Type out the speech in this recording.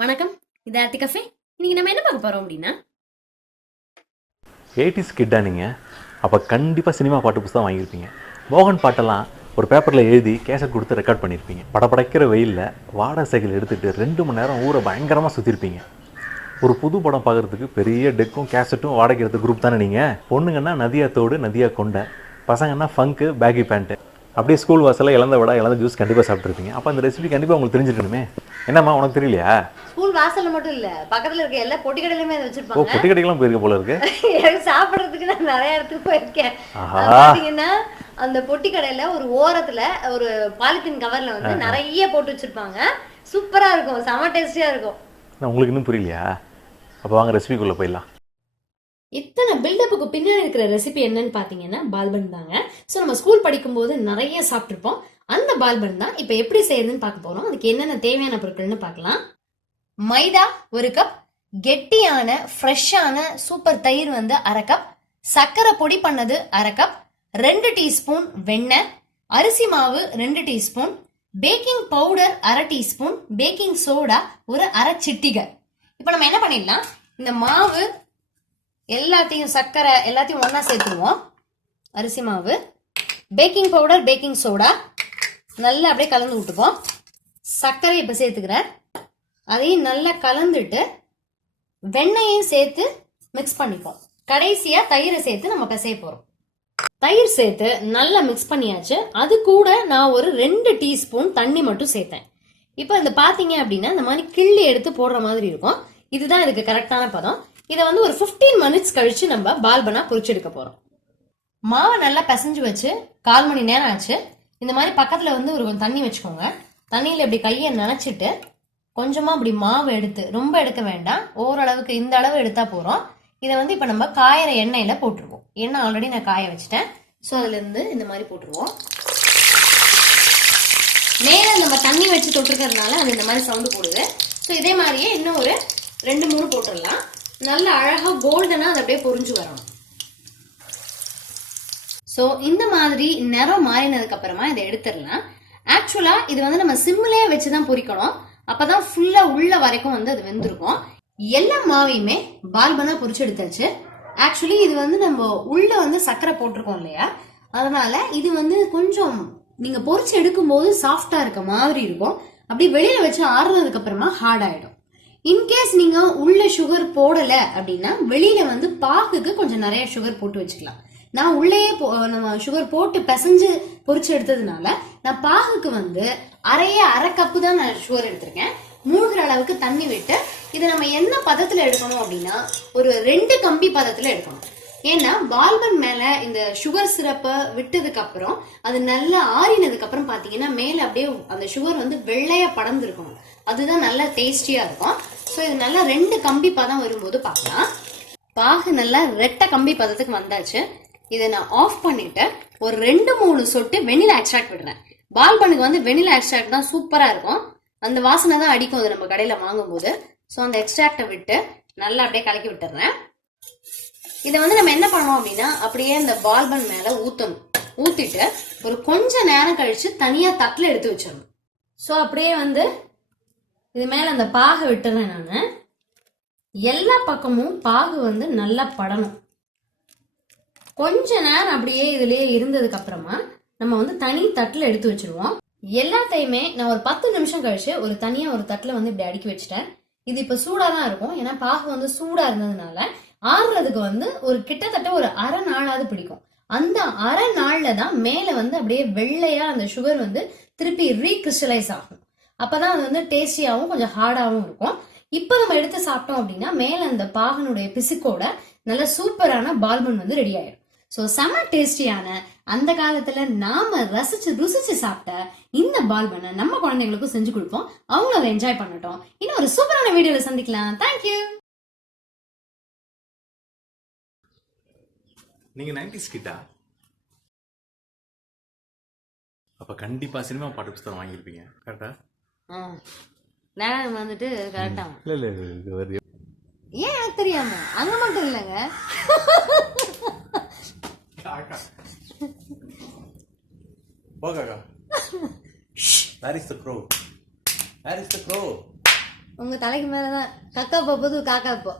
வணக்கம், இது ஆர்த்தி கஃபே. இன்னைக்கு நம்ம என்ன பார்க்க போறோம் அப்படின்னா, 80s கிட்டா நீங்கள் அப்போ கண்டிப்பாக சினிமா பாட்டு புத்தகம் வாங்கியிருப்பீங்க. மோகன் பாட்டெல்லாம் ஒரு பேப்பரில் எழுதி கேசட் கொடுத்து ரெக்கார்ட் பண்ணியிருப்பீங்க. படப்படைக்கிற வெயிலில் வாடகை சைக்கிள் எடுத்துகிட்டு 2 மணி நேரம் ஊரை பயங்கரமாக சுற்றிருப்பீங்க. ஒரு புது படம் பார்க்குறதுக்கு பெரிய டெக்கும் கேசட்டும் வாடகை எடுத்த குரூப் தானே நீங்கள். பொண்ணுங்கன்னா நதியா தோடு நதியா கொண்ட, பசங்கன்னா ஃபங்க்கு பேகி பேண்ட்டு. அப்படியே ஸ்கூல் வாசலில் இழந்த வடை இழந்த ஜூஸ் கண்டிப்பாக சாப்பிட்ருப்பீங்க. அப்போ அந்த ரெசிபி கண்டிப்பாக உங்களுக்கு தெரிஞ்சிருக்கணுமே. என்னம்மா உனக்கு தெரியலையா? ஸ்கூல் வாசல்ல மட்டும் இல்ல, பக்கத்துல இருக்க எல்லா பொட்டி கடையிலுமே அதை ஓ, வச்சிருப்பாங்க. பொட்டி கடைக்கெல்லாம் போயிருக்க போல இருக்கு. எனக்கு சாப்பிடுறதுக்கு நான் நிறைய இடத்துக்கு போயிருக்கேன். பாத்தீங்கன்னா அந்த பொட்டி கடையில ஒரு ஓரத்துல ஒரு பாலித்தீன் கவர்ல வந்து நிறைய போட்டு வச்சிருப்பாங்க. சூப்பரா இருக்கும், செம டேஸ்டியா இருக்கும். உங்களுக்கு இன்னும் புரியலையா? அப்போ வாங்க ரெசிபிக்குள்ளே போயிடலாம். இத்தனை பில்டப்புக்கு பின்னாடி இருக்கிற ரெசிபி என்னன்னு பாத்தீங்கன்னா பால்பன் தாங்க. ஸோ நம்ம ஸ்கூல் படிக்கும்போது நிறைய சாப்பிட்ருப்போம். அந்த பால்பன் தான் இப்போ எப்படி செய்யறதுன்னு பார்க்க போறோம். அதுக்கு என்னென்ன தேவையான பொருட்கள்னு பார்க்கலாம். மைதா 1 கப், கெட்டியான ஃப்ரெஷ்ஷான சூப்பர் தயிர் வந்து 1/2 கப், சர்க்கரை பொடி பண்ணது 1/2 கப், 2 டீஸ்பூன் வெண்ணெய், அரிசி மாவு 2 teaspoon, baking powder 1/2 teaspoon, baking soda ஒரு 1/2 சிட்டிகை. இப்போ நம்ம என்ன பண்ணிடலாம், இந்த மாவு எல்லாத்தையும் சர்க்கரை எல்லாத்தையும் ஒன்றா சேர்த்துருவோம். அரிசி மாவு, பேக்கிங் பவுடர், பேக்கிங் சோடா நல்லா அப்படியே கலந்து விட்டுப்போம். சர்க்கரை இப்போ சேர்த்துக்கிறேன், அதையும் நல்லா கலந்துட்டு வெண்ணெயையும் சேர்த்து மிக்ஸ் பண்ணிப்போம். கடைசியா தயிரை சேர்த்து நம்ம பிசைய போறோம். தயிர் சேர்த்து நல்லா மிக்ஸ் பண்ணியாச்சு. அது கூட நான் ஒரு 2 டீஸ்பூன் தண்ணி மட்டும் சேர்த்தேன். இப்போ இந்த பாத்தீங்க அப்படின்னா இந்த மாதிரி கிள்ளி எடுத்து போடுற மாதிரி இருக்கும். இதுதான் இதுக்கு கரெக்டான பதம். இதை வந்து ஒரு 15 மினிட்ஸ் கழிச்சு நம்ம பால்பனா பொரிச்சு எடுக்க போறோம். மாவை நல்லா பிசைஞ்சு வச்சு 1/4 மணி நேரம் ஆச்சு. இந்த மாதிரி பக்கத்துல வந்து ஒரு கொஞ்சம் தண்ணி வச்சுக்கோங்க. தண்ணியில இப்படி கையை நனைச்சிட்டு கொஞ்சமா இப்படி மாவு எடுத்து, ரொம்ப எடுக்க வேண்டாம், ஓரளவுக்கு இந்த அளவு எடுத்தா போறோம். இதை வந்து இப்ப நம்ம காயிற எண்ணெயில போட்டுருவோம். எண்ணெய் ஆல்ரெடி நான் காய வச்சுட்டேன். ஸோ அதுல இருந்து இந்த மாதிரி போட்டுருவோம். மேல நம்ம தண்ணி வச்சு தொட்டுக்கிறதுனால அது இந்த மாதிரி சவுண்டு போடுது. ஸோ இதே மாதிரியே இன்னும் ஒரு 2-3 போட்டுடலாம். நல்லா அழகா கோல்டனா அது அப்படியே பொரிஞ்சு வரணும். ஸோ இந்த மாதிரி நிறம் மாறினதுக்கு அப்புறமா இதை எடுத்துடலாம். ஆக்சுவலா இது வந்து நம்ம சிம்மிலே வச்சுதான் பொரிக்கணும். அப்பதான் ஃபுல்லா உள்ள வரைக்கும் வந்து அது வெந்திருக்கும். எல்லா மாவையுமே பால்பனா பொரிச்சு எடுத்தாச்சு. ஆக்சுவலி இது வந்து நம்ம உள்ள வந்து சர்க்கரை போட்டிருக்கோம் இல்லையா, அதனால இது வந்து கொஞ்சம் நீங்க பொரிச்சு எடுக்கும் போது சாஃப்டா இருக்க மாதிரி இருக்கும். அப்படி வெளியில வச்சு ஆறுனதுக்கு அப்புறமா ஹார்ட் ஆயிடும். இன்கேஸ் நீங்க உள்ள சுகர் போடல அப்படின்னா வெளியில வந்து பாகுக்கு கொஞ்சம் நிறைய சுகர் போட்டு வச்சுக்கலாம். நான் உள்ளேயே நம்ம சுகர் போட்டு பிசைஞ்சு பொரிச்சு எடுத்ததுனால நான் பாகுக்கு வந்து 1/2 கப்பு தான் நான் சுகர் எடுத்திருக்கேன். மூழ்கிற அளவுக்கு தண்ணி விட்டு இதை நம்ம என்ன பதத்துல எடுக்கணும் அப்படின்னா ஒரு 2 கம்பி பதத்துல எடுக்கணும். ஏன்னா பால்பன் மேல இந்த சுகர் சிரப்பை விட்டதுக்கு அப்புறம் அது நல்லா ஆறினதுக்கு அப்புறம் பாத்தீங்கன்னா மேல அப்படியே அந்த சுகர் வந்து வெள்ளையா படர்ந்து இருக்கணும். அதுதான் நல்லா டேஸ்டியா இருக்கும். ஸோ இது நல்லா 2 கம்பி பதம் வரும்போது பார்க்கலாம். பாகு நல்லா 2 கம்பி பதத்துக்கு வந்தாச்சு. இதை நான் ஆஃப் பண்ணிட்டு ஒரு 2-3 சொட்டு வெனிலா எக்ஸ்ட்ராக்ட் விடுறேன். பால்பனுக்கு வந்து வெனிலா எக்ஸ்ட்ராக்ட் தான் சூப்பரா இருக்கும். அந்த வாசனை தான் அடிக்கும் அது நம்ம கடையில வாங்கும் போது. ஸோ அந்த எக்ஸ்ட்ராக்டை விட்டு நல்லா அப்படியே கலக்கி விட்டுறேன். இதை வந்து நம்ம என்ன பண்ணோம் அப்படின்னா அப்படியே இந்த பால்பன் மேல ஊத்தணும். ஊத்திட்டு ஒரு கொஞ்ச நேரம் கழிச்சு தனியா தட்டுல எடுத்து வச்சிடணும். ஸோ அப்படியே வந்து இது மேல அந்த பாகு விட்டுறேன். நான் எல்லா பக்கமும் பாகு வந்து நல்லா படணும். கொஞ்ச நேரம் அப்படியே இதுலயே இருந்ததுக்கு அப்புறமா நம்ம வந்து தனி தட்டுல எடுத்து வச்சிருவோம். எல்லாத்தையுமே நான் ஒரு 10 நிமிஷம் கழிச்சு ஒரு தனியா ஒரு தட்டுல வந்து இப்படி அடுக்கி வச்சுட்டேன். இது இப்ப சூடா தான் இருக்கும். ஏன்னா பாகு வந்து சூடா இருந்ததுனால ஆறுறதுக்கு வந்து ஒரு கிட்டத்தட்ட ஒரு 1/2 நாளாவது பிடிக்கும். அந்த 1/2 நாள்ல தான் மேல வந்து அப்படியே வெள்ளையா அந்த சுகர் வந்து திருப்பி ரீகிறிஸ்டலைஸ் ஆகும். அப்பதான் அது வந்து டேஸ்டியாவும் கொஞ்சம் ஹார்டாவும் இருக்கும். இப்ப நம்ம எடுத்து சாப்பிட்டோம் அப்படின்னா மேல அந்த பாகனுடைய பிசுக்கோட நல்ல சூப்பரான பால்பன் வந்து ரெடி ஆயிடும். ஸோ செம டேஸ்டியான அந்த காலத்துல நாம ரசிச்சு ருசிச்சு சாப்பிட்ட இந்த பால்பனை நம்ம குழந்தைங்களுக்கும் செஞ்சு கொடுப்போம். அவங்களும் அதை என்ஜாய் பண்ணட்டும். இன்னும் ஒரு சூப்பரான வீடியோல சந்திக்கலாம். தேங்க்யூ. நீங்க 90s கிட்டா அப்ப கண்டிப்பா சினிமா பாட்டு புத்தகம் வாங்கியிருப்பீங்க. கரெக்டா? நேரம் வந்துட்டு கரெக்டா? இல்ல இது வருது. ஏன் எனக்கு தெரியாம? அங்க மட்டும் இல்லைங்க. Where is the crow? Where is the crow? உங்க தலைக்கு மேலதான் கக்கா போகுது காக்கா போ